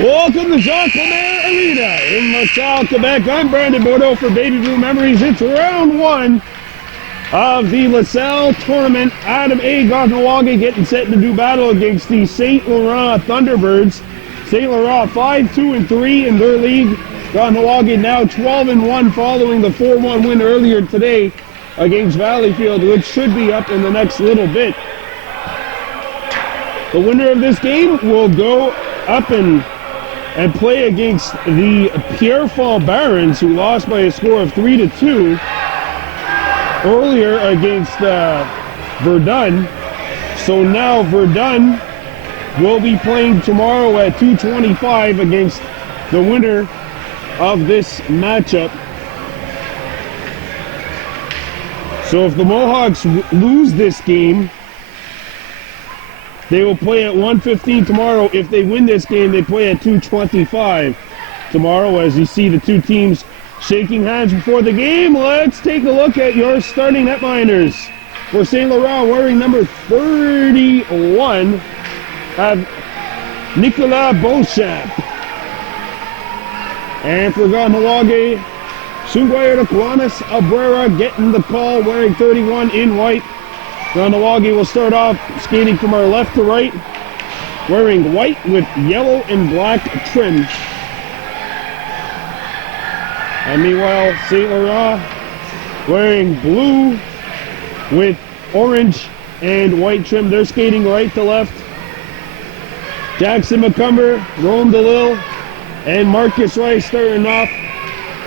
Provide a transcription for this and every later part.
Welcome to Jacques Lemaire Arena in Lasalle, Quebec. I'm Brandon Bordeaux for Baby Blue Memories. It's round one of the Lasalle tournament. Adam A. Kahnawake getting set to do battle against the St. Laurent Thunderbirds. St. Laurent 5-2-3 in their league. Kahnawake now 12-1 following the 4-1 win earlier today against Valleyfield, which should be up in the next little bit. The winner of this game will go up and play against the Pierrefonds Barons, who lost by a score of 3-2 earlier against Verdun. So now Verdun will be playing tomorrow at 2:25 against the winner of this matchup. So if the Mohawks lose this game, they will play at 1:15 tomorrow. If they win this game, they play at 2:25 tomorrow. As you see the two teams shaking hands before the game, let's take a look at your starting netminers. For St. Laurent, wearing number 31, have Nicolas Beauchamp. And for Kahnawake, Sunguayar Aquanis Abrera getting the call, wearing 31 in white. Kahnawake will start off skating from our left to right, wearing white with yellow and black trim. And meanwhile, St. Laurent wearing blue with orange and white trim. They're skating right to left. Jackson McCumber, Laurent DeLille, and Marcus Rice starting off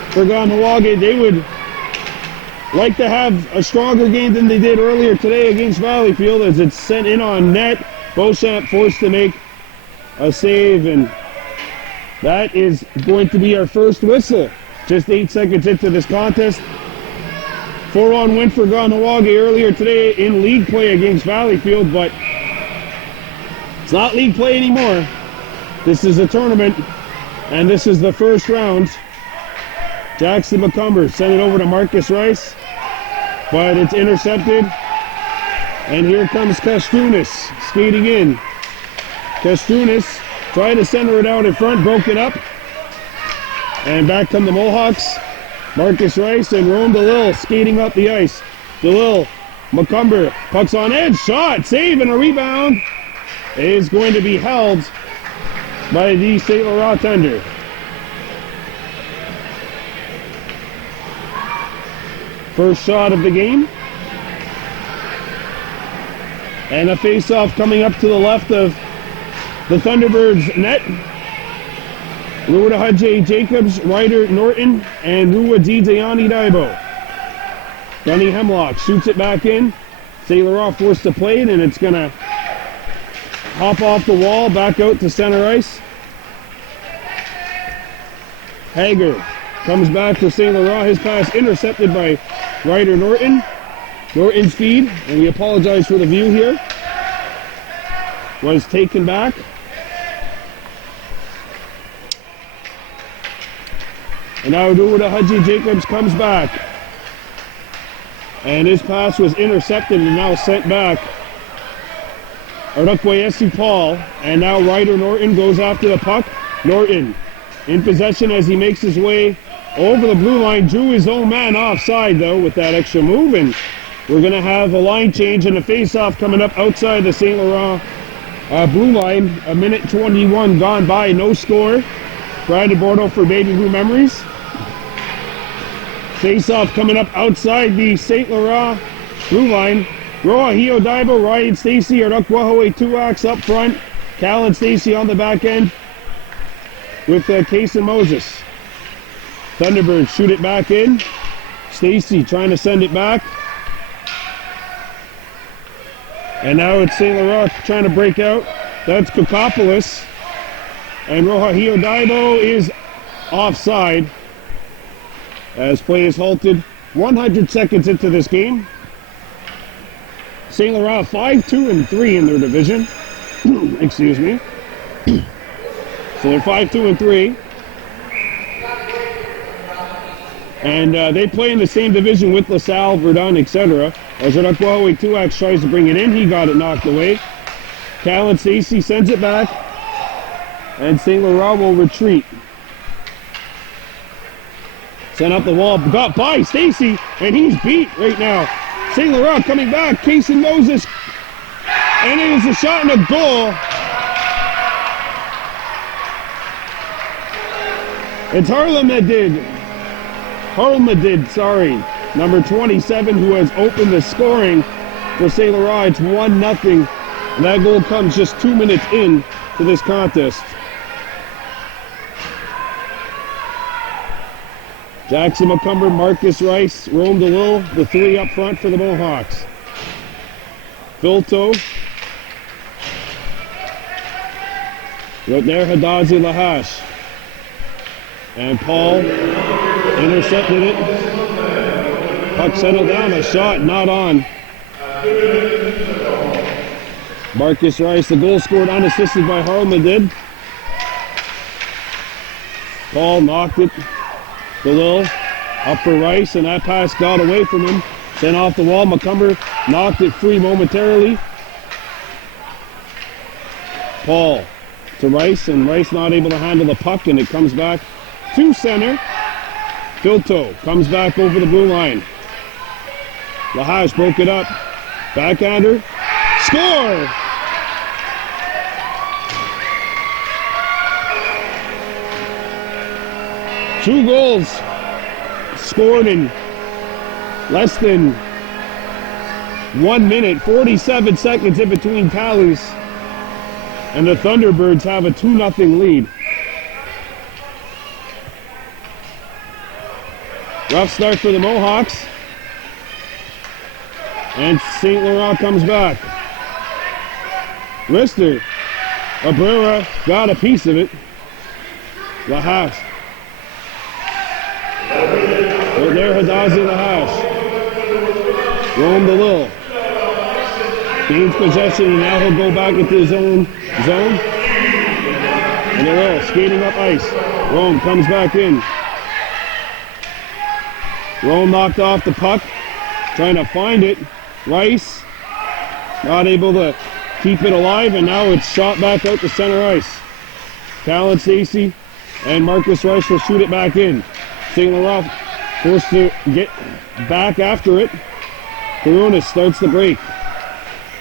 for Kahnawake. They would like to have a stronger game than they did earlier today against Valleyfield, as it's sent in on net. Beauchamp forced to make a save, and that is going to be our first whistle. Just 8 seconds into this contest. 4-1 win for Kahnawake earlier today in league play against Valleyfield, but it's not league play anymore. This is a tournament, and this is the first round. Jackson McCumber sent it over to Marcus Rice, but it's intercepted. And here comes Kastrunis skating in. Kastrunis trying to center it out in front, broke it up. And back come the Mohawks. Marcus Rice and Laurent DeLille skating up the ice. DeLille, McCumber, puck's on edge, shot, save, and a rebound is going to be held by the St. Laurent Thunder. First shot of the game. And a face-off coming up to the left of the Thunderbirds net. Hocke Jacobs, Ryder Norton, and Rua Dayani Daibo. Gunny Hemlock shoots it back in. St. Laurent forced to play it, and it's going to hop off the wall, back out to center ice. Hager comes back to St. Laurent. His pass intercepted by Ryder Norton. Norton's feed, and we apologize for the view here, was taken back. And now Hocke Jacobs comes back. And his pass was intercepted and now sent back. Arukwayesu Paul. And now Ryder Norton goes after the puck. Norton in possession as he makes his way over the blue line. Drew his own man offside though with that extra move. And we're going to have a line change and a face-off coming up outside the St. Laurent blue line. A minute 21 gone by, no score. Brandon Bordeaux for Baby Blue Memories. Face-off coming up outside the St. Laurent blue line. Roa Hio Daibo, Ryan Stacy, Arukwahoe Tuax up front. Cal and Stacy on the back end with Case and Moses. Thunderbirds shoot it back in. Stacy trying to send it back. And now it's St. Laurent trying to break out. That's Kokopoulos. And Roa Hio Daibo is offside as play is halted 100 seconds into this game. St. Laurent 5-2-3 in their division. Excuse me. So they're 5-2-3. And they play in the same division with Lasalle, Verdun, etc. As Arukwahoe Tuax tries to bring it in, he got it knocked away. Cal and Stacy sends it back. And St. Laurent will retreat. Sent up the wall, got by Stacy, and he's beat right now. St. Laurent coming back, Casey Moses, and it is a shot and a goal. It's Harlemadid, sorry, number 27, who has opened the scoring for St. Laurent. It's 1-0. And that goal comes just 2 minutes in to this contest. Jackson McCumber, Marcus Rice, Rome DeLille, the three up front for the Mohawks. Filto. Lemaire, Hadazi, Lahash. And Paul intercepted it. Puck settled down, a shot not on. Marcus Rice, the goal scored unassisted by Harlemadid. Paul knocked it. DeLille up for Rice, and that pass got away from him. Sent off the wall. McCumber knocked it free momentarily. Paul to Rice, and Rice not able to handle the puck, and it comes back to center. Filto comes back over the blue line. Lahash broke it up. Backhander. Score! Two goals scored in less than 1 minute, 47 seconds in between tallies. And the Thunderbirds have a 2-0 lead. Rough start for the Mohawks. And St. Laurent comes back. Rister. Abrera got a piece of it. Lahash. Right there, Hadazi Lahash. Rome DeLille. Gains possession, and now he'll go back into his own zone. And DeLille skating up ice. Rome comes back in. Rome knocked off the puck. Trying to find it. Rice not able to keep it alive, and now it's shot back out to center ice. Callan Stacy and Marcus Rice will shoot it back in. St. Laurent forced to get back after it. Karunas starts the break.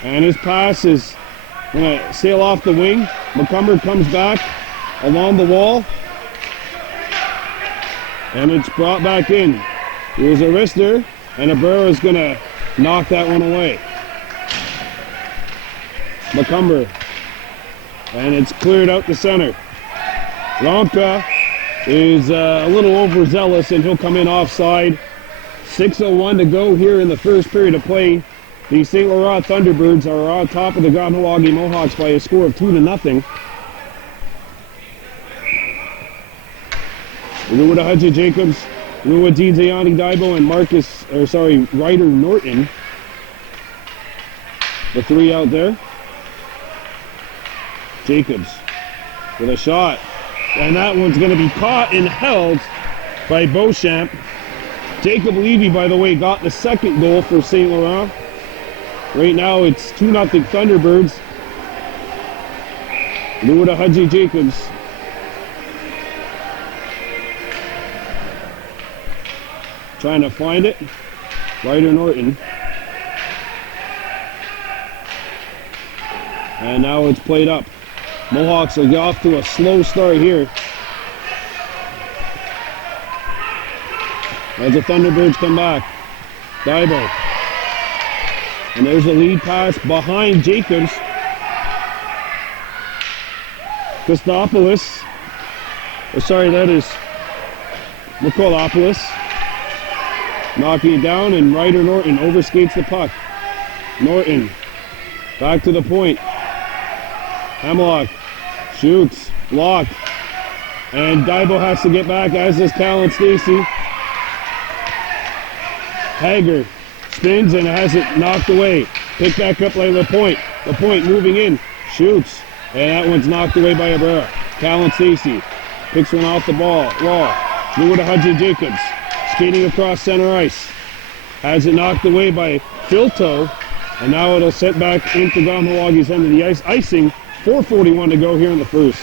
And his pass is going to sail off the wing. McCumber comes back along the wall. And it's brought back in. Here's a wrister, and Abrera is going to knock that one away. McCumber. And it's cleared out the center. Ronka is a little overzealous, and he'll come in offside. 6:01 to go here in the first period of play. The St. Laurent Thunderbirds are on top of the Kahnawake Mohawks by a score of 2-0. Luda Hudja Jacobs, Lua Dizayani Daibo, and Ryder Norton. The three out there. Jacobs with a shot. And that one's going to be caught and held by Beauchamp. Jacob Levy, by the way, got the second goal for St. Laurent. Right now it's 2-0 Thunderbirds. Luda Hudja Jacobs. Trying to find it. Ryder Norton. And now it's played up. Mohawks will get off to a slow start here. As the Thunderbirds come back. Daibo. And there's a lead pass behind Jacobs. Christopoulos. That is Nikolopoulos. Knocking it down, and Ryder Norton overskates the puck. Norton. Back to the point. Hemlock. Shoots. Blocked. And Daibo has to get back, as does Callan Stacy. Hager spins and has it knocked away. Picked back up by Lapointe. Lapointe moving in. Shoots. And that one's knocked away by Abrera. Callan Stacy picks one off the wall. Luda Hudja Jacobs skating across center ice. Has it knocked away by Filto. And now it'll set back into Kahnawake end of the ice. Icing. 4:41 to go here in the first.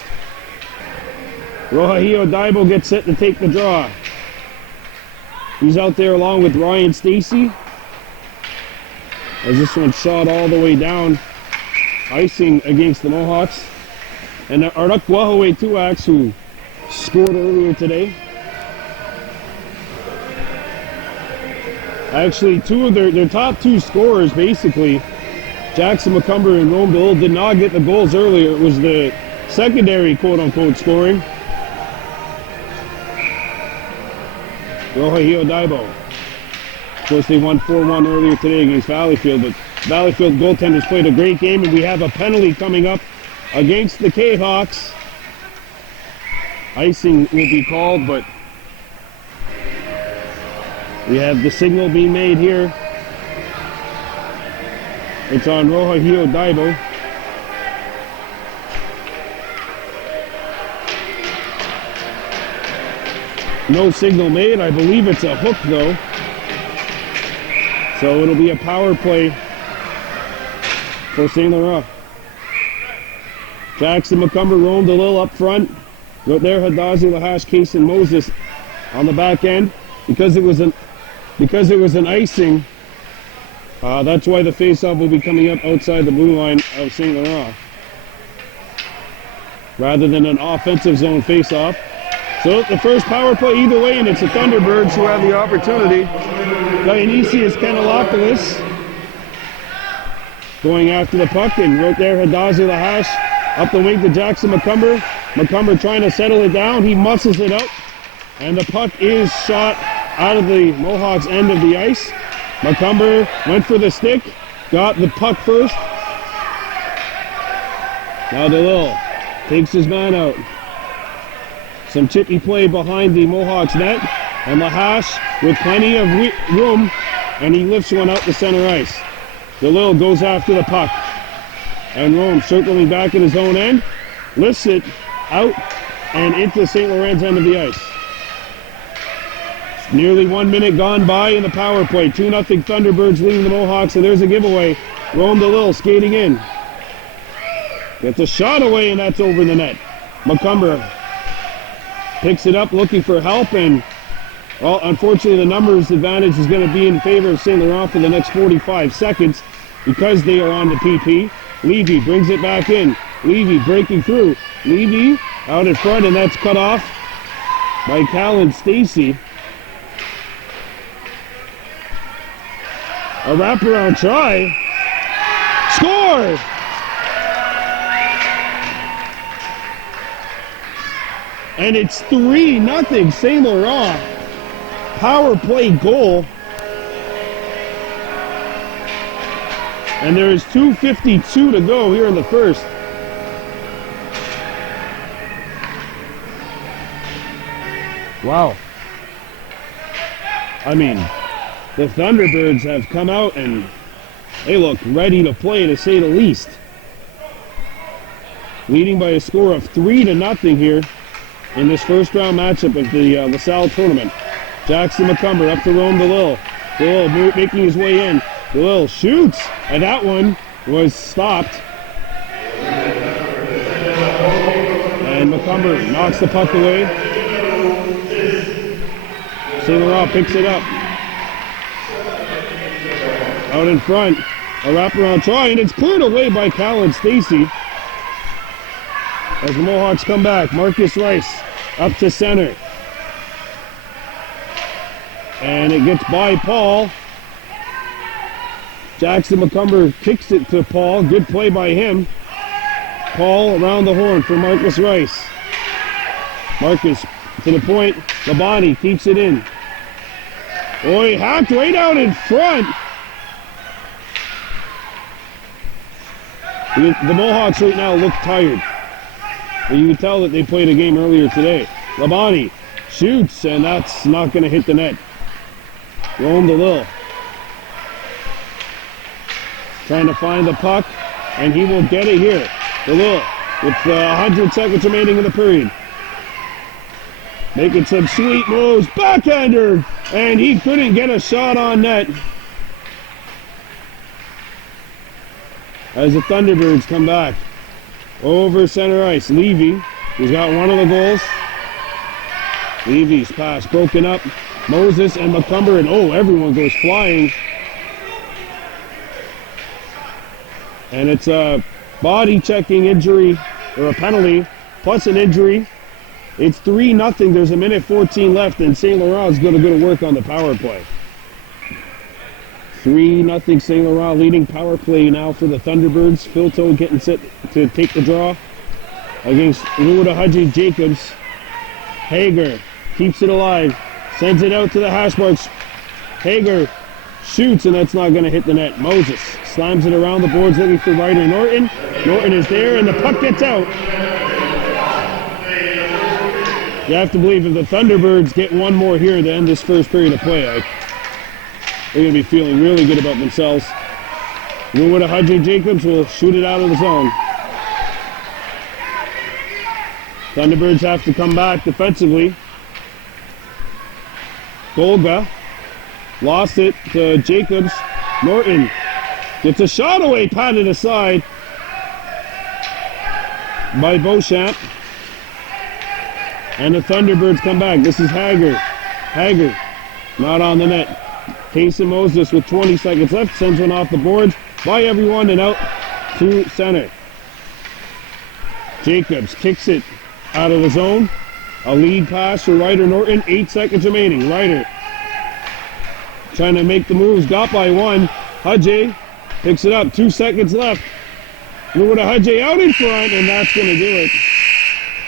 Rohahio Daibo gets set to take the draw. He's out there along with Ryan Stacy. As this one shot all the way down. Icing against the Mohawks. And Aruk Wahaway Tuax, who scored earlier today. Actually, two of their top two scorers, basically, Jackson McCumber and Rome Bill, did not get the goals earlier. It was the secondary, quote-unquote, scoring. Rohahio Daibo. Of course, they won 4-1 earlier today against Valleyfield, but Valleyfield goaltenders played a great game, and we have a penalty coming up against the K-Hawks. Icing will be called, but we have the signal being made here. It's on Rohahio Daibo. No signal made. I believe it's a hook, though. So it'll be a power play for St. Laurent. Jackson McCumber roamed a little up front. Right there, Hadazi, Lahash, Case, and Moses on the back end. Because it was an icing, that's why the face-off will be coming up outside the blue line of St. Laurent, rather than an offensive zone face-off. So the first power play either way, and it's the Thunderbirds who have the opportunity. Dionysius Kahnawake going after the puck, and right there, Hadazi Lahash up the wing to Jackson McCumber. McCumber trying to settle it down. He muscles it out, and the puck is shot out of the Mohawks' end of the ice. McCumber went for the stick, got the puck first. Now DeLille takes his man out. Some chippy play behind the Mohawks net, and Lahash with plenty of room, and he lifts one out to center ice. DeLille goes after the puck, and Rome circling back in his own end, lifts it out and into St. Laurent's end of the ice. Nearly 1 minute gone by in the power play. 2-0 Thunderbirds leading the Mohawks, and there's a giveaway. Rome DeLille skating in. Gets a shot away, and that's over the net. McCumber picks it up looking for help, and well, unfortunately the numbers advantage is going to be in favor of St. Laurent for the next 45 seconds because they are on the PP. Levy brings it back in. Levy breaking through. Levy out in front, and that's cut off by Callan Stacy. A wraparound try. Score! And it's 3-0 St. Laurent. Power play goal. And there is 2:52 to go here in the first. Wow. I mean, the Thunderbirds have come out and they look ready to play, to say the least. Leading by a score of 3-0 here in this first round matchup of the Lasalle tournament. Jackson McCumber up to Rome DeLille. DeLille making his way in. DeLille shoots, and that one was stopped. And McCumber knocks the puck away. St. Laurent picks it up. Out in front, a wraparound try, and it's cleared away by Callan Stacy. As the Mohawks come back, Marcus Rice up to center. And it gets by Paul. Jackson McCumber kicks it to Paul. Good play by him. Paul around the horn for Marcus Rice. Marcus to the point. Labonte keeps it in. Oh, he hacked right out in front. The Mohawks right now look tired. And you can tell that they played a game earlier today. Labonte shoots, and that's not going to hit the net. Rome DeLille trying to find the puck, and he will get it here. DeLille with 100 seconds remaining in the period. Making some sweet moves. Backhander, and he couldn't get a shot on net. As the Thunderbirds come back over center ice. Levy, who's got one of the goals, Levy's pass broken up. Moses and McCumber, and oh, everyone goes flying. And it's a body checking injury, or a penalty, plus an injury. It's 3-0. There's a minute 14 left, and St. Laurent is going to go to work on the power play. 3-0 St. Laurent leading power play now for the Thunderbirds. Filto getting set to take the draw against Luda Jacobs. Hager keeps it alive, sends it out to the hash marks. Hager shoots, and that's not going to hit the net. Moses slams it around the boards looking for Ryder Norton. Norton is there, and the puck gets out. You have to believe if the Thunderbirds get one more here to end this first period of play, they're going to be feeling really good about themselves. Luda Jacobs will shoot it out of the zone. Thunderbirds have to come back defensively. Golga lost it to Jacobs. Norton gets a shot away, patted aside by Beauchamp. And the Thunderbirds come back. This is Hager. Hager not on the net. Casey Moses with 20 seconds left sends one off the boards by everyone and out to center. Jacobs kicks it out of the zone. A lead pass for Ryder Norton. 8 seconds remaining. Ryder trying to make the moves. Got by one. Hudge picks it up. 2 seconds left. Luda Hudge out in front, and that's going to do it.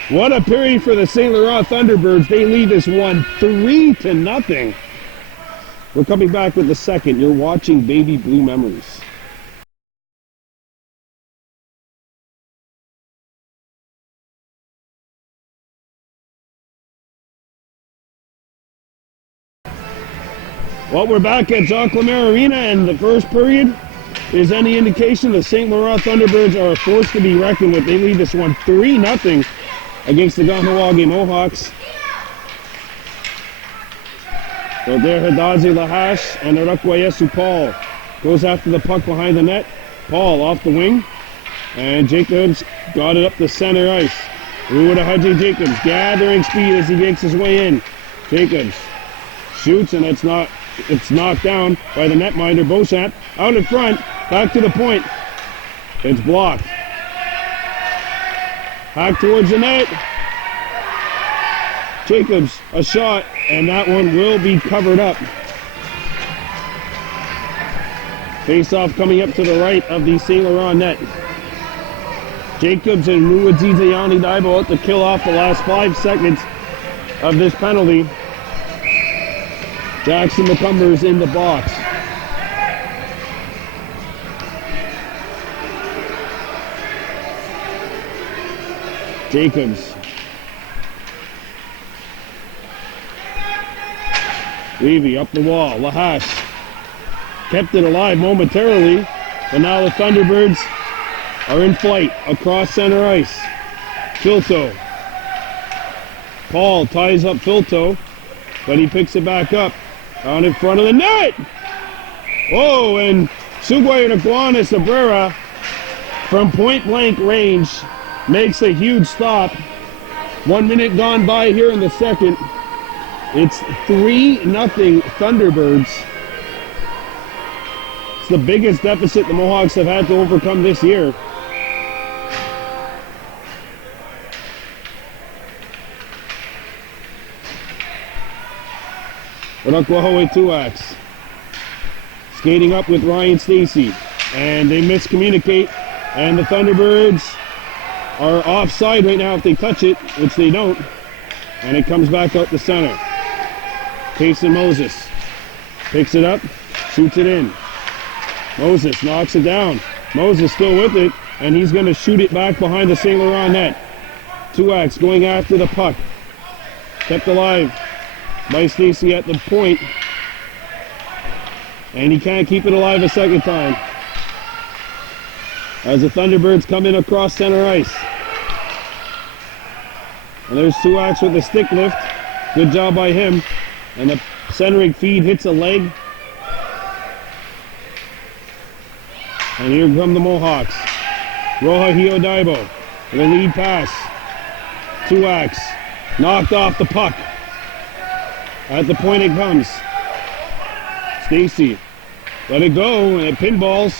What a period for the St. Laurent Thunderbirds. They lead this one 3-0. We're coming back with the second. You're watching Baby Blue Memories. Well, we're back at Jacques Lemaire Arena, and the first period is any indication the St. Laurent Thunderbirds are a force to be reckoned with. They lead this one 3-0 against the Kahnawake Mohawks. So there, Hadazi Lahash and Arakwayesu Paul goes after the puck behind the net. Paul off the wing, and Jacobs got it up the center ice. Luda Jacobs gathering speed as he makes his way in. Jacobs shoots, and it's knocked down by the netminder Beauchamp. Out in front, back to the point. It's blocked. Back towards the net. Jacobs, a shot, and that one will be covered up. Face-off coming up to the right of the St. Laurent net. Jacobs and Muadzizayani Daibo out to kill off the last 5 seconds of this penalty. Jackson McCumbers in the box. Jacobs. Levy up the wall. Lahash kept it alive momentarily, but now the Thunderbirds are in flight across center ice. Filto. Paul ties up Filto, but he picks it back up out in front of the net. Oh, and Sugway Iguana Sabrera from point blank range makes a huge stop. 1 minute gone by here in the second. It's 3-0 Thunderbirds. It's the biggest deficit the Mohawks have had to overcome this year. Arakwahoe Tuax skating up with Ryan Stacy, and they miscommunicate, and the Thunderbirds are offside right now if they touch it, which they don't, and it comes back out the center. Payson Moses picks it up, shoots it in. Moses knocks it down. Moses still with it, and he's going to shoot it back behind the St. Laurent net. Tuax going after the puck. Kept alive by Stacy at the point, and he can't keep it alive a second time as the Thunderbirds come in across center ice. And there's Tuax with the stick lift. Good job by him. And the centering feed hits a leg. And here come the Mohawks. Roja Hiodaibo with a lead pass. Tuax knocked off the puck. At the point it comes. Stacy. Let it go, and it pinballs.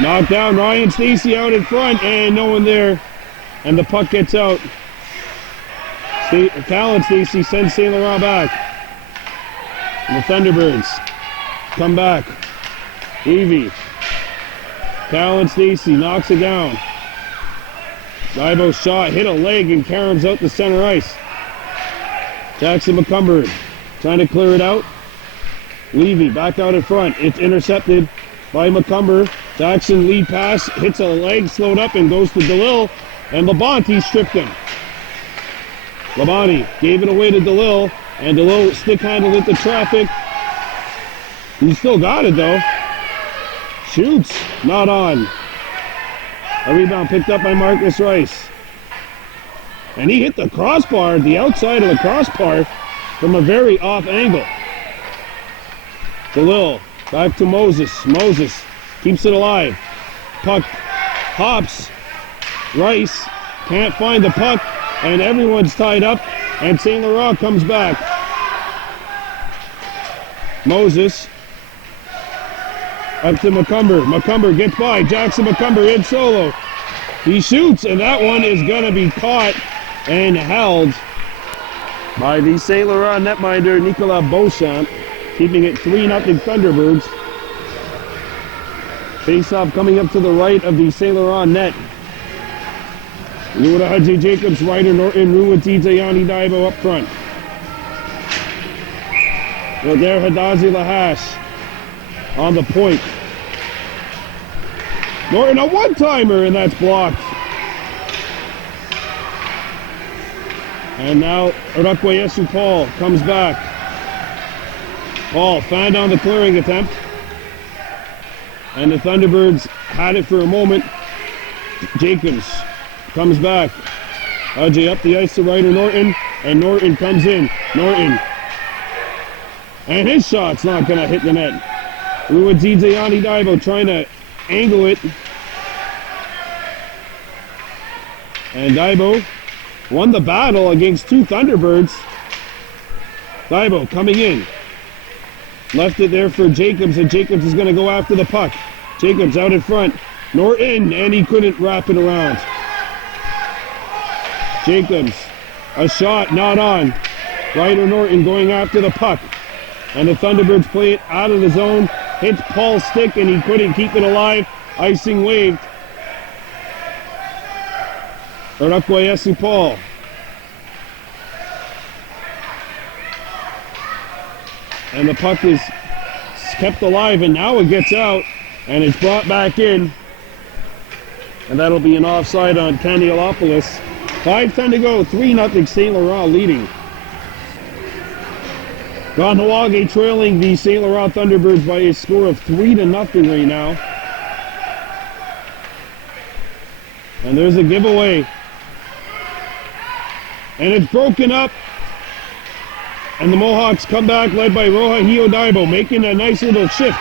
Knocked down. Ryan Stacy out in front, and no one there. And the puck gets out. Callan Stacy sends St. Laurent back. And the Thunderbirds come back. Evie. Callan Stacy knocks it down. Dibo's shot hit a leg and caroms out the center ice. Jackson McCumber trying to clear it out. Levy back out in front. It's intercepted by McCumber. Jackson lead pass, hits a leg, slowed up, and goes to DeLille. And Labonte stripped him. Labonte gave it away to DeLille, and DeLille stick handled it to traffic. He still got it though. Shoots, not on. A rebound picked up by Marcus Rice. And he hit the crossbar, the outside of the crossbar, from a very off angle. DeLille, back to Moses. Moses keeps it alive. Puck hops. Rice can't find the puck, and everyone's tied up, and St. Laurent comes back. Moses up to McCumber. McCumber gets by. Jackson McCumber in solo. He shoots, and that one is going to be caught and held by the St. Laurent netminder, Nicolas Beauchamp, keeping it 3-0 Thunderbirds. Face-off coming up to the right of the St. Laurent net. Luda Hadji Jacobs, Ryder Norton, Ruwati Tayani Daibo up front. Roder Hadazi Lahash on the point. Norton a one-timer, and that's blocked. And now Orakwayesu Paul comes back. Paul found on the clearing attempt. And the Thunderbirds had it for a moment. Jacobs comes back. Ajay up the ice to Ryder Norton, and Norton comes in. Norton. And his shot's not going to hit the net. Ruwadzidze Daibo trying to angle it. And Daibo won the battle against two Thunderbirds. Daibo coming in. Left it there for Jacobs, and Jacobs is going to go after the puck. Jacobs out in front. Norton, and he couldn't wrap it around. Jacobs, a shot, not on. Ryder Norton going after the puck. And the Thunderbirds play it out of the zone. Hits Paul's stick, and he couldn't keep it alive. Icing waved. Orakwayesu Paul. And the puck is kept alive, and now it gets out, and it's brought back in. And that'll be an offside on Kahnawake. 5:10 to go, 3-0 St. Laurent leading. Kahnawake trailing the St. Laurent Thunderbirds by a score of 3-0 right now. And there's a giveaway. And it's broken up. And the Mohawks come back, led by Roja Hiodaibo, making a nice little shift.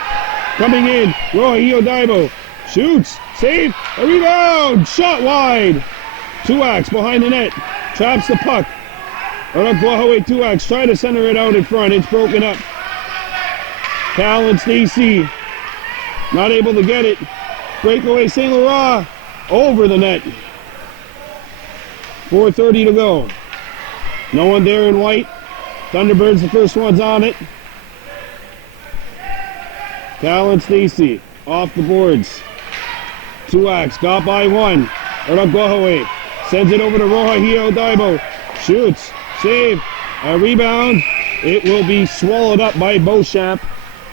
Coming in, Roja Hiodaibo shoots, save, a rebound, shot wide. Tuax behind the net, traps the puck. Orakwayesu Tuax trying to center it out in front. It's broken up. Callan Stacy not able to get it. Breakaway St. Laurent over the net. 4:30 to go. No one there in white. Thunderbirds the first ones on it. Callan Stacy off the boards. Tuax got by one. Orakwayesu sends it over to Roja Hiodaibo. Shoots, save, a rebound. It will be swallowed up by Beauchamp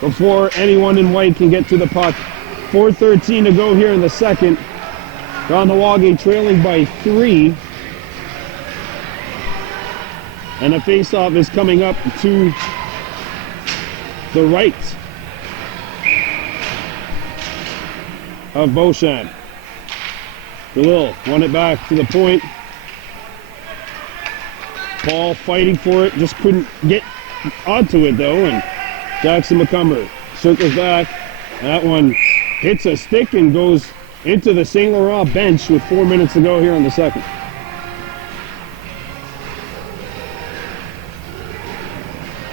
before anyone in white can get to the puck. 4:13 to go here in the second. Kahnawake trailing by 3. And a face-off is coming up to the right of Beauchamp. DeLille won it back to the point. Paul fighting for it, just couldn't get onto it though, and Jackson McCumber circles back. That one hits a stick and goes into the St. Laurent bench with 4 minutes to go here in the second.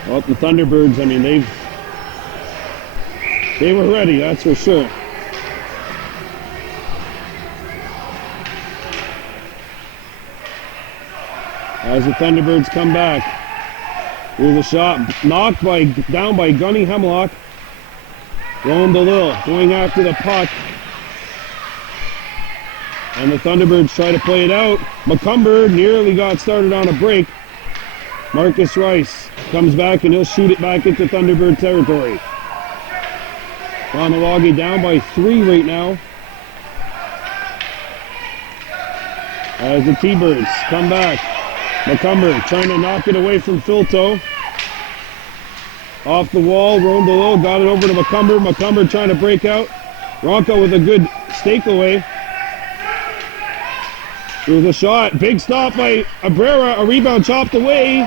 Well, the Thunderbirds, I mean, they were ready, that's for sure. As the Thunderbirds come back. Here's a shot knocked down by Gunny Hemlock. Rowan DeLille going after the puck. And the Thunderbirds try to play it out. McCumber nearly got started on a break. Marcus Rice comes back and he'll shoot it back into Thunderbird territory. Kahnawake down by 3 right now. As the T-Birds come back. McCumber trying to knock it away from Filto. Off the wall, Rowan DeLille got it over to McCumber. McCumber trying to break out. Ronco with a good stake away. Here's a shot. Big stop by Abrera. A rebound chopped away.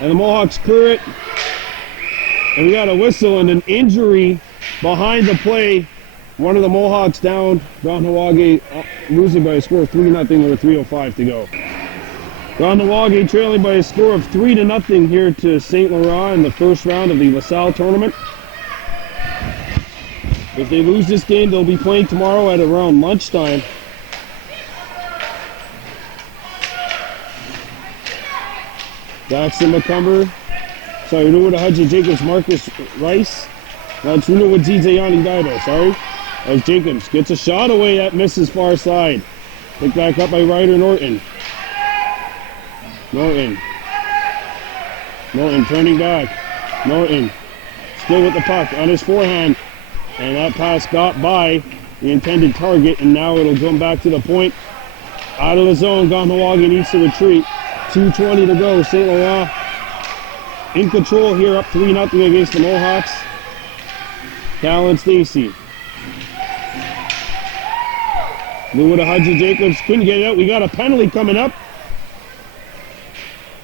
And the Mohawks clear it. And we got a whistle and an injury behind the play. One of the Mohawks down. Kahnawake losing by a score of 3-0 with 3:05 to go. Kahnawake trailing by a score of 3-0 here to St. Laurent in the first round of the Lasalle tournament. If they lose this game, they'll be playing tomorrow at around lunchtime. Jackson McCumber. Sorry, Ruda Hudson Jacobs, Marcus Rice. That's Ruda with Zizayani Daibo, sorry. As Jacobs gets a shot away, that misses far side. Picked back up by Ryder Norton. Norton turning back. Norton still with the puck on his forehand. And that pass got by the intended target, and now it'll come back to the point. Out of the zone, Kahnawake needs to retreat. 2:20 to go. St. Laurent in control here, up 3-0 against the Mohawks. Callan Stacy. Ruda Hudson Jacobs couldn't get it out. We got a penalty coming up.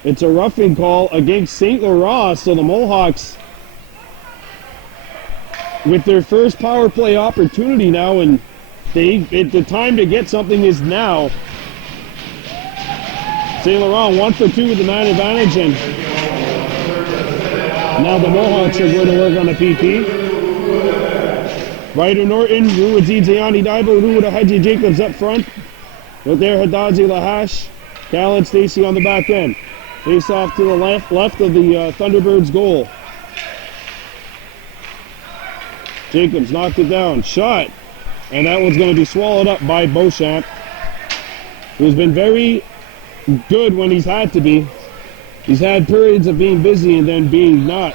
It's a roughing call against St. Laurent, so the Mohawks with their first power play opportunity now, and the time to get something is now. St. Laurent 1 for 2 with the man advantage, and now the Mohawks are going to work on a PP. Ryder Norton, Ruda Zizayani Daibo, Ruda Hudson Jacobs up front. With their Hadazi Lahash, Callan Stacy on the back end. Face off to the left of the Thunderbirds goal. Jacobs knocked it down, shot, and that one's going to be swallowed up by Beauchamp, who's been very good when he's had to be. He's had periods of being busy and then being not.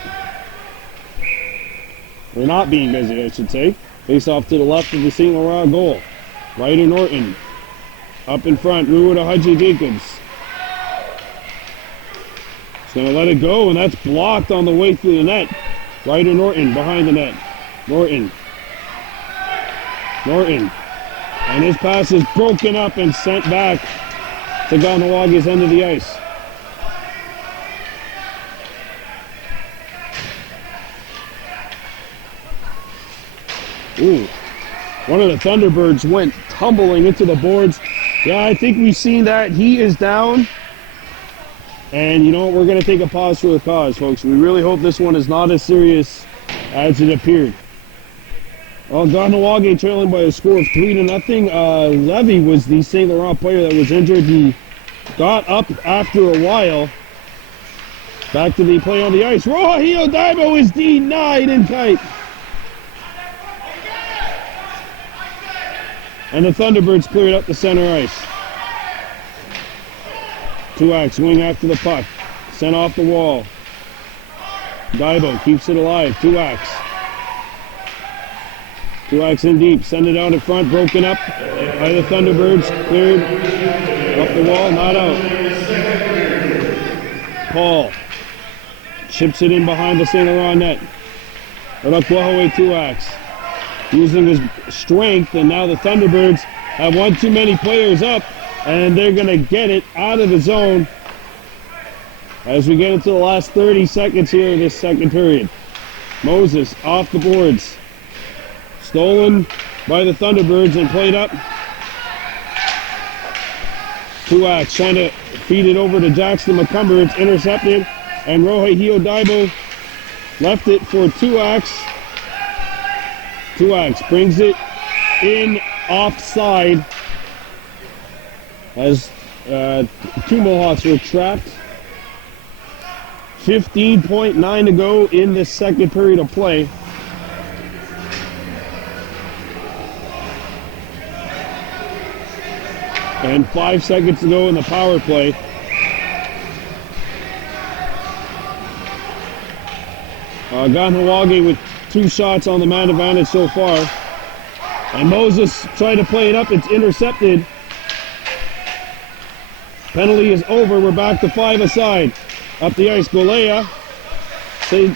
Or not being busy, I should say. Face off to the left of the St. Laurent goal. Ryder Norton up in front, Ruda Hudson Jacobs. He's going to let it go, and that's blocked on the way through the net. Ryder Norton behind the net. Norton. And his pass is broken up and sent back to Kahnawake's end of the ice. Ooh. One of the Thunderbirds went tumbling into the boards. Yeah, I think we've seen that. He is down. And you know what? We're going to take a pause for the cause, folks. We really hope this one is not as serious as it appeared. Well, Kahnawake trailing by a score of 3-0. Levy was the St. Laurent player that was injured. He got up after a while. Back to the play on the ice. Rohio Daibo is denied in tight. And the Thunderbirds cleared up the center ice. Tuak swing after the puck. Sent off the wall. Daibo keeps it alive. Tuak's in deep. Send it out in front. Broken up by the Thunderbirds. Cleared up the wall. Not out. Paul chips it in behind the St. Laurent net. Rakwahawe Tuak's using his strength, and now the Thunderbirds have one too many players up, and they're going to get it out of the zone as we get into the last 30 seconds here of this second period. Moses off the boards. Stolen by the Thunderbirds and played up. Tuax trying to feed it over to Jackson McCumber. It's intercepted. And Rohe Hiodaibo left it for Tuax. Tuax brings it in offside as two Mohawks were trapped. 15.9 to go in the second period of play. And 5 seconds to go in the power play. Kahnawake with 2 shots on the man advantage so far. And Moses tried to play it up. It's intercepted. Penalty is over. We're back to 5 aside. Up the ice, Golea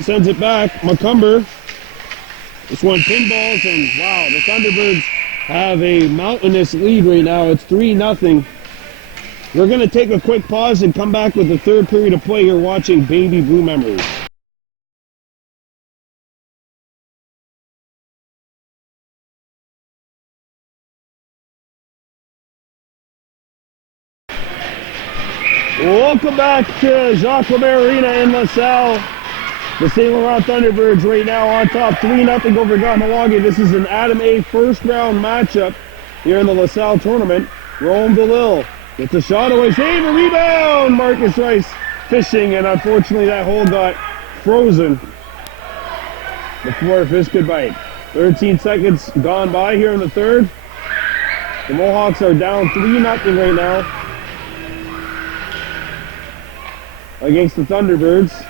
sends it back. McCumber. This one pinballs, and wow, the Thunderbirds have a mountainous lead right now. It's 3-0. We're going to take a quick pause and come back with the third period of play. You're watching Baby Blue Memories. Welcome back to Jacques Lemaire Arena in Lasalle. The St. Laurent Thunderbirds right now on top, 3-0 over Kahnawake. This is an Adam A first round matchup here in the Lasalle tournament. Rome DeLille gets a shot away, save, a rebound! Marcus Rice fishing, and unfortunately that hole got frozen before a fish could bite. 13 seconds gone by here in the third. The Mohawks are down 3-0 right now against the Thunderbirds.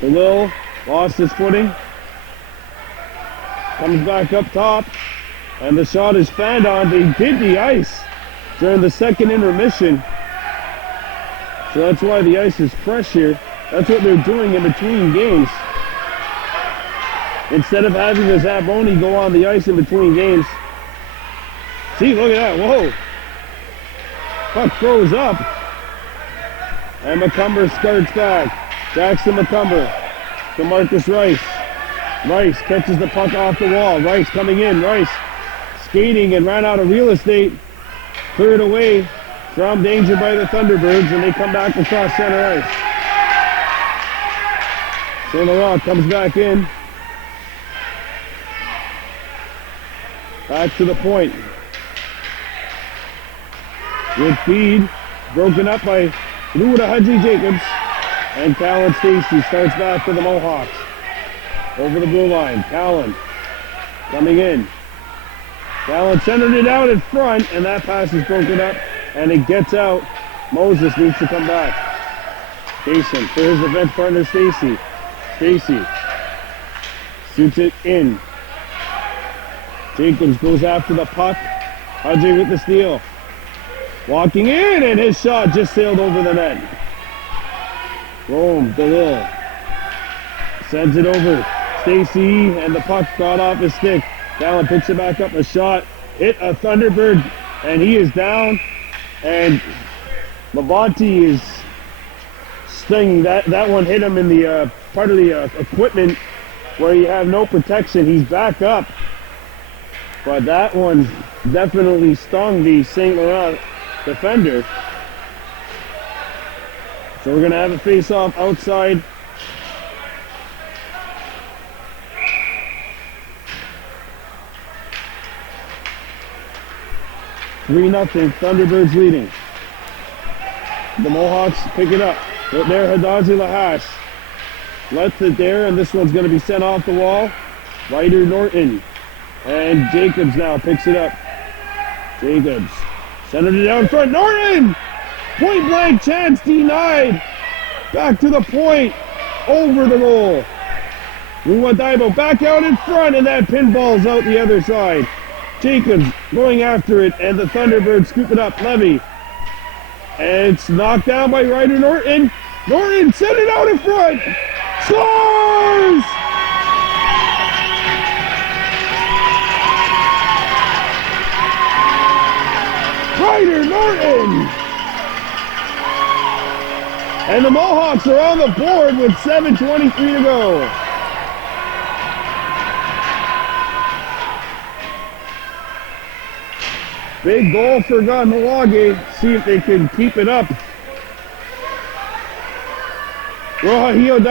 DeLille lost his footing. Comes back up top. And the shot is fanned on. They did the ice during the second intermission. So that's why the ice is fresh here. That's what they're doing in between games. Instead of having the Zaboni go on the ice in between games. See, look at that. Whoa. Puck throws up. And McCumber skirts back. Jackson McCumber to Marcus Rice. Rice catches the puck off the wall. Rice coming in. Rice skating and ran out of real estate. Cleared away from danger by the Thunderbirds, and they come back across center ice. St. Laurent comes back in. Back to the point. With feed. Broken up by Luda Hudley Jacobs. And Callan Stacey starts back for the Mohawks. Over the blue line. Callan coming in. Callan centered it out in front, and that pass is broken up, and it gets out. Moses needs to come back. Jason for his event partner Stacey. Stacey shoots it in. Jacobs goes after the puck. Hudley with the steal. Walking in, and his shot just sailed over the net. Rome DeLille sends it over. Stacey, and the puck got off his stick. Callan picks it back up. A shot hit a Thunderbird, and he is down. And Lavanti is stinging. That one hit him in the part of the equipment where you have no protection. He's back up. But that one definitely stung the St. Laurent defender. So we're going to have a face-off outside. Three nothing. Thunderbirds leading. The Mohawks pick it up. Right there, Hadazi Lahash lets it there, and this one's going to be sent off the wall. Ryder Norton. And Jacobs now picks it up. Jacobs centered it down front. Norton! Point blank chance denied. Back to the point. Over the goal. Luwadaibo back out in front, and that pinball's out the other side. Jacobs going after it, and the Thunderbirds scoop it up. Levy. And it's knocked down by Ryder Norton. Norton sent it out in front. Scores! Ryder Norton! And the Mohawks are on the board with 7:23 to go. Big goal for Kahnawake. See if they can keep it up. Ryan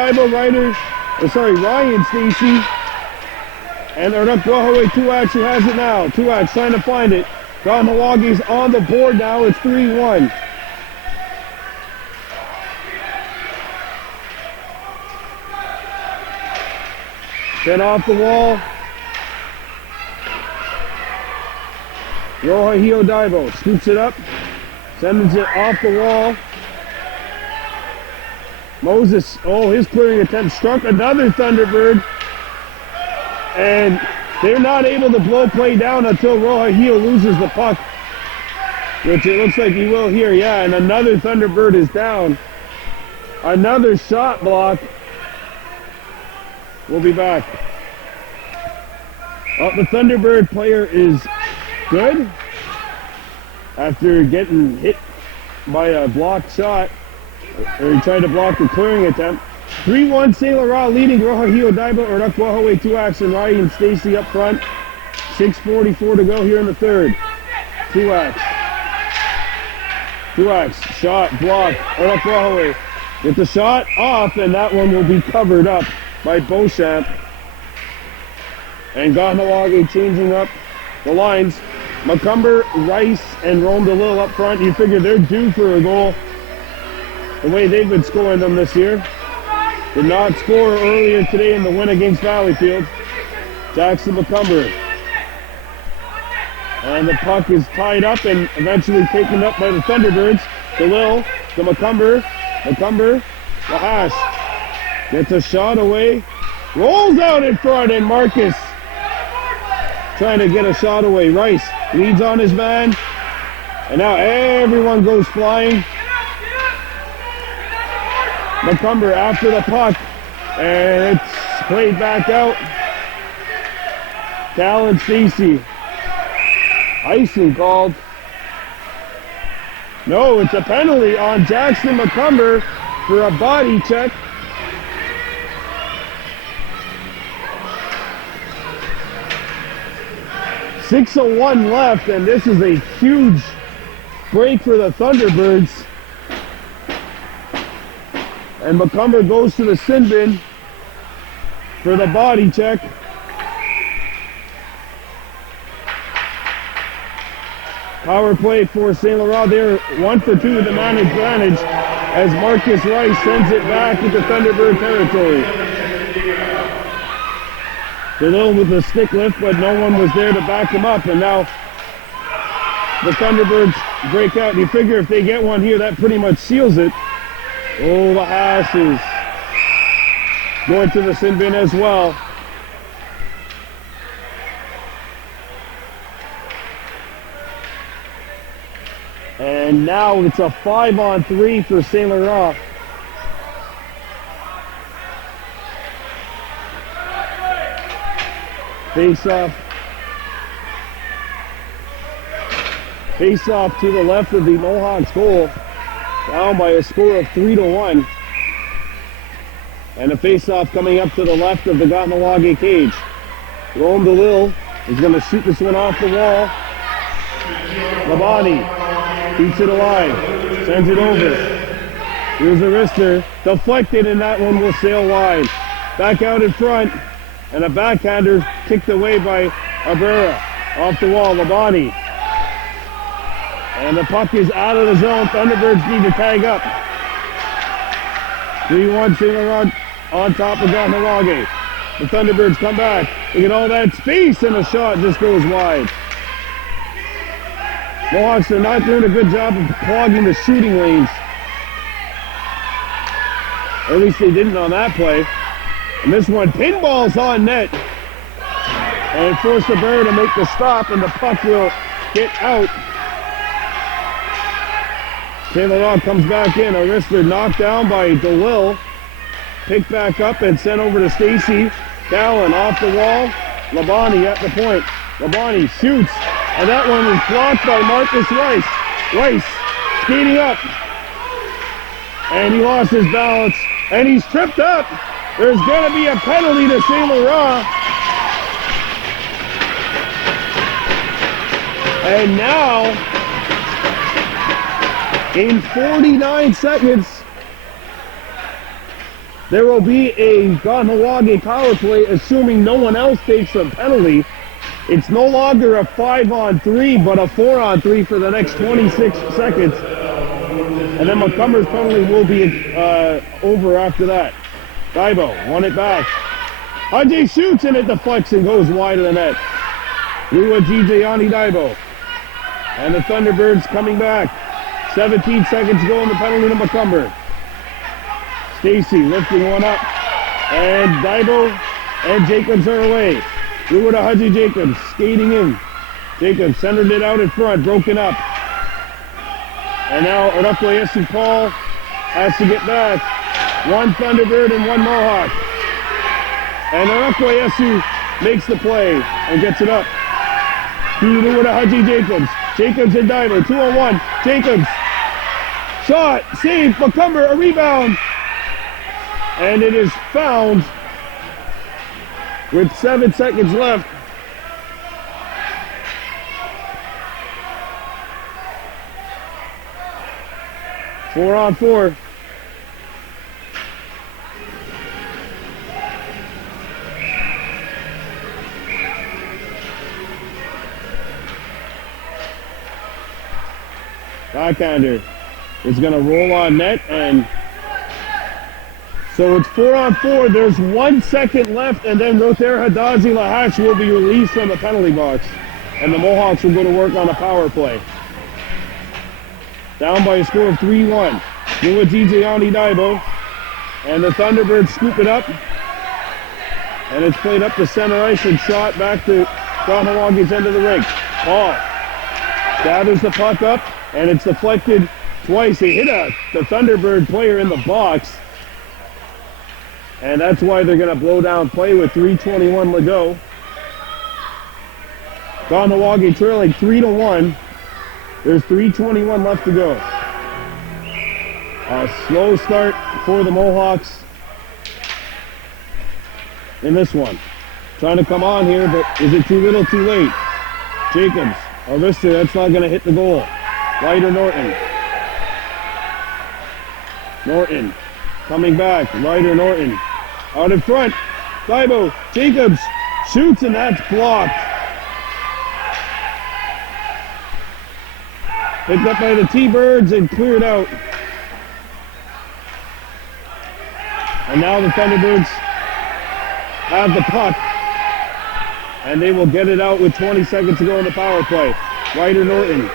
Stacy. And Hocke 2X who has it now. 2X trying to find it. Kahnawake's on the board now. It's 3-1. Sent off the wall. Hocke scoops it up. Sends it off the wall. Moses, his clearing attempt struck another Thunderbird. And they're not able to blow play down until Hocke loses the puck. Which it looks like he will here, yeah. And another Thunderbird is down. Another shot block. We'll be back. The Thunderbird player is good after getting hit by a blocked shot. Or he tried to block the clearing attempt. 3-1 St. Laurent leading Hocke 2X and Ryan Stacy up front. 6:44 to go here in the third. 2X. 2X, shot, block, Hocke. Get the shot off, and that one will be covered up by Beauchamp. And Kahnawake changing up the lines. Macomber, Rice, and Rome DeLille up front. You figure they're due for a goal. The way they've been scoring them this year. Did not score earlier today in the win against Valleyfield. Jackson Macomber. And the puck is tied up and eventually taken up by the Thunderbirds. DeLille to Macomber. Macomber, Lahash gets a shot away. Rolls out in front, and Marcus trying to get a shot away. Rice leads on his man. And now everyone goes flying. Macomber after the puck, and it's played back out. Cal and Stacy. Icing called. No, it's a penalty on Jackson Macomber for a body check. .6:01 left, and this is a huge break for the Thunderbirds. And Macomber goes to the sin bin for the body check. Power play for St. Laurent. They're 1 for 2 with the man advantage as Marcus Rice sends it back into Thunderbird territory. DeLille with a stick lift, but no one was there to back him up. And now the Thunderbirds break out. You figure if they get one here, that pretty much seals it. Oh, the hash is going to the sin bin as well. And now it's a 5-on-3 for St. Laurent. Face off to the left of the Mohawks goal. Down by a score of 3-1. And a face-off coming up to the left of the Kahnawake cage. Rome DeLille is going to shoot this one off the wall. Labani keeps it alive, sends it over. Here's a wrister, deflected, and that one will sail wide. Back out in front, and a backhander kicked away by Abrera. Off the wall, Labani. And the puck is out of the zone. Thunderbirds need to tag up. 3-1 St. Laurent on top of Kahnawake. The Thunderbirds come back. Look at all that space, and a shot just goes wide. Mohawks are not doing a good job of clogging the shooting lanes. Or at least they didn't on that play. And this one, pinballs on net. And it forced the Bear to make the stop, and the puck will get out. St. Laurent comes back in. A wrister knocked down by DeLille. Picked back up and sent over to Stacy. Callan off the wall. Labani at the point. Labani shoots. And that one was blocked by Marcus Rice. Rice skating up. And he lost his balance. And he's tripped up. There's going to be a penalty to St. Laurent. And now, in 49 seconds, there will be a Kahnawake power play, assuming no one else takes a penalty. It's no longer a 5-on-3, but a 4-on-3 for the next 26 seconds. And then Montgomery's penalty will be over after that. Daibo won it back. Hocke shoots and it deflects and goes wide of the net. Lua DJ Yanni Daibo. And the Thunderbirds coming back. 17 seconds to go in the penalty to Montgomery. Stacy lifting one up. And Daibo and Jacobs are away. Lua to Hocke Jacobs skating in. Jacobs centered it out in front, broken up. And now Hocke Paul has to get back. One Thunderbird and one Mohawk. And Hocke makes the play and gets it up. To Hocke Jacobs. Jacobs and Daibo, 2-on-1. Jacobs. Shot, save, Montgomery, a rebound. And it is found with 7 seconds left. Four on four. Backhander is going to roll on net, and so it's 4 on 4. There's 1 second left, and then Roter Hadazi Lahash will be released from the penalty box, and the Mohawks will go to work on a power play. Down by a score of 3-1. Lua DJ Yanni Daibo, and the Thunderbirds scoop it up, and it's played up to center ice and shot back to Kahnawake's end of the rink. Paul gathers the puck up, and it's deflected twice. He hit the Thunderbird player in the box. And that's why they're going to blow down play with 3:21 to go. Kahnawake trailing 3-1. There's 3:21 left to go. A slow start for the Mohawks in this one. Trying to come on here, but is it too little, too late? Jacobs, Arista, that's not going to hit the goal. Ryder Norton. Norton coming back. Ryder Norton out in front. Daibo, Jacobs shoots, and that's blocked. Picked up by the T-Birds and cleared out. And now the Thunderbirds have the puck, and they will get it out with 20 seconds to go in the power play. Ryder Norton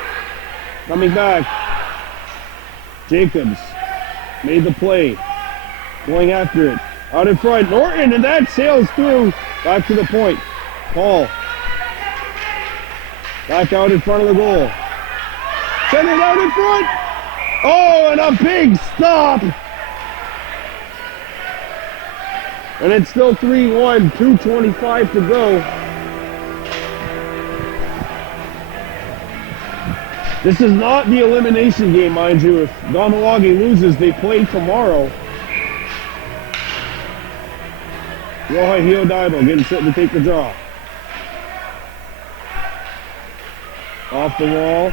coming back. Jacobs made the play, going after it. Out in front, Norton, and that sails through. Back to the point. Paul. Back out in front of the goal. Send it out in front. Oh, and a big stop. And it's still 3-1, 2:25 to go. This is not the elimination game, mind you. If Kahnawake loses, they play tomorrow. Rohahio Daibo getting set to take the draw. Off the wall.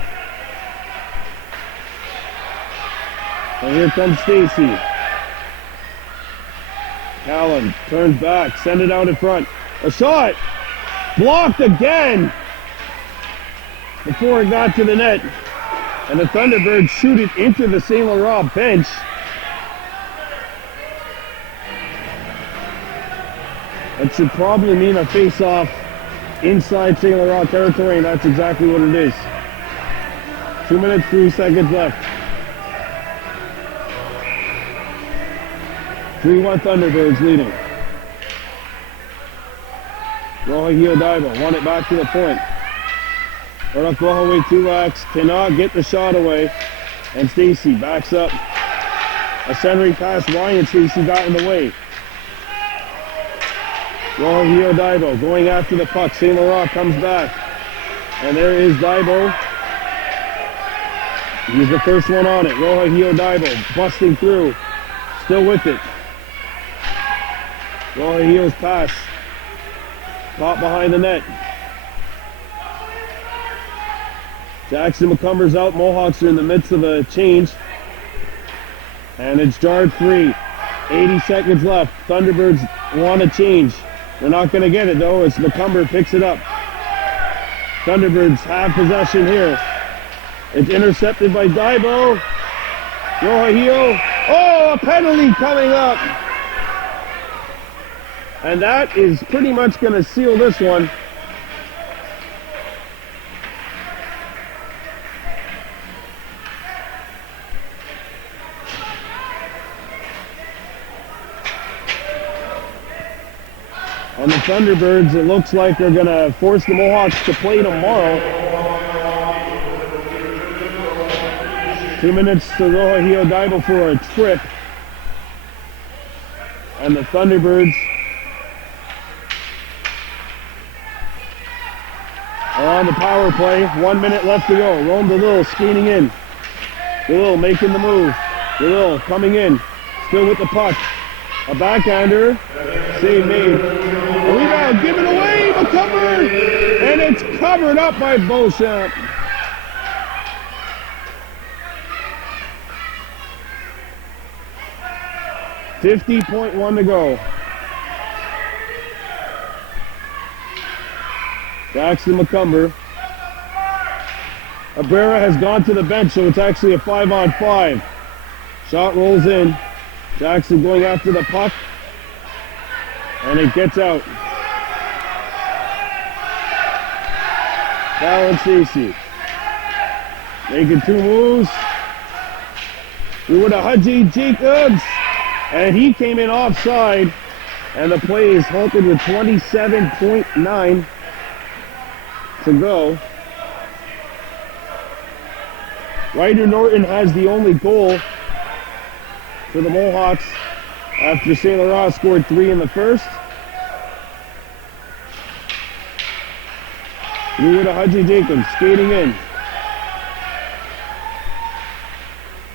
And here comes Stacy. Callan turns back, send it out in front. A shot! Blocked again! Before it got to the net. And the Thunderbirds shoot it into the St. Laurent bench. That should probably mean a face-off inside St. Laurent territory, and that's exactly what it is. 2 minutes, 3 seconds left. 3-1 Thunderbirds leading. Rohahio Daibo won it back to the point. Rohaway Tulaks cannot get the shot away. And Stacy backs up. A centering pass, Ryan Stacy got in the way. Rohahio Daibo going after the puck. St. Laurent comes back. And there is Daibo. He's the first one on it. Rohahio Daibo busting through. Still with it. Rohahio's pass. Caught behind the net. Jackson McCumber's out. Mohawks are in the midst of a change. And it's jarred free. 80 seconds left. Thunderbirds want to change. They're not going to get it though as McCumber picks it up. Thunderbirds have possession here. It's intercepted by Daibo. Rohio. Oh, a penalty coming up. And that is pretty much going to seal this one. On the Thunderbirds, it looks like they're going to force the Mohawks to play tomorrow. 2 minutes to Rohio Daibo for a trip. And the Thunderbirds are on the power play. 1 minute left to go. Rome DeLille skating in. DeLille making the move. DeLille coming in. Still with the puck. A backhander. Save made. A rebound given away. McCumber. And it's covered up by Beauchamp. .1 to go. Jackson McCumber. Abrera has gone to the bench, so it's actually a 5-on-5. Shot rolls in. Jackson going after the puck. And it gets out. Fallon Stacy. Making 2 moves. We would have Hudgy Jacobs. And he came in offside. And the play is halted with 27.9 to go. Ryder Norton has the only goal for the Mohawks after St. Laurent scored 3 in the first. We would have Hudgy Jacobs skating in.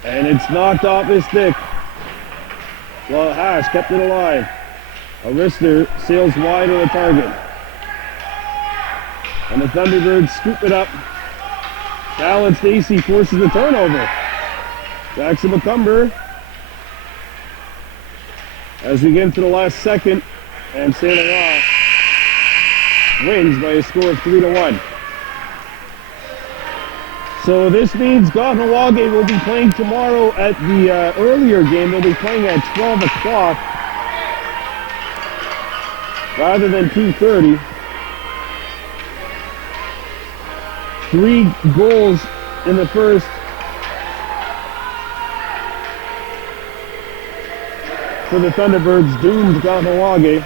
And it's knocked off his stick. Well, Hash kept it alive. Arister sails wide of the target. And the Thunderbirds scoop it up. Fallon Stacy forces the turnover. Jackson McCumber. As we get into the last second, and St. Laurent wins by a score of 3-1. So this means Kahnawake will be playing tomorrow at the earlier game. They'll be playing at 12 o'clock rather than 2:30. 3 goals in the first. For the Thunderbirds, doomed Kahnawake.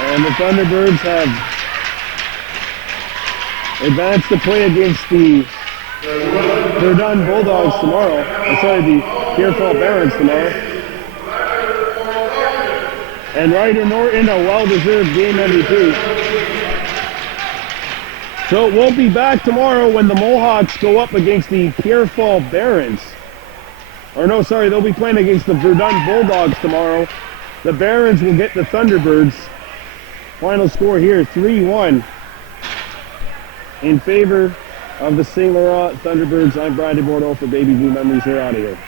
And the Thunderbirds have advanced to play against the Verdun Bulldogs tomorrow. Sorry, the Pierrefonds Barons tomorrow. And Ryder Norton, a well-deserved game MVP. So it won't be back tomorrow when the Mohawks go up against the Pierrefonds Barons. Or no, sorry, they'll be playing against the Verdun Bulldogs tomorrow. The Barons will get the Thunderbirds. Final score here, 3-1 in favor of the St. Laurent Thunderbirds. I'm Brandon Bordeaux for Baby Blue Memories. We're out of here.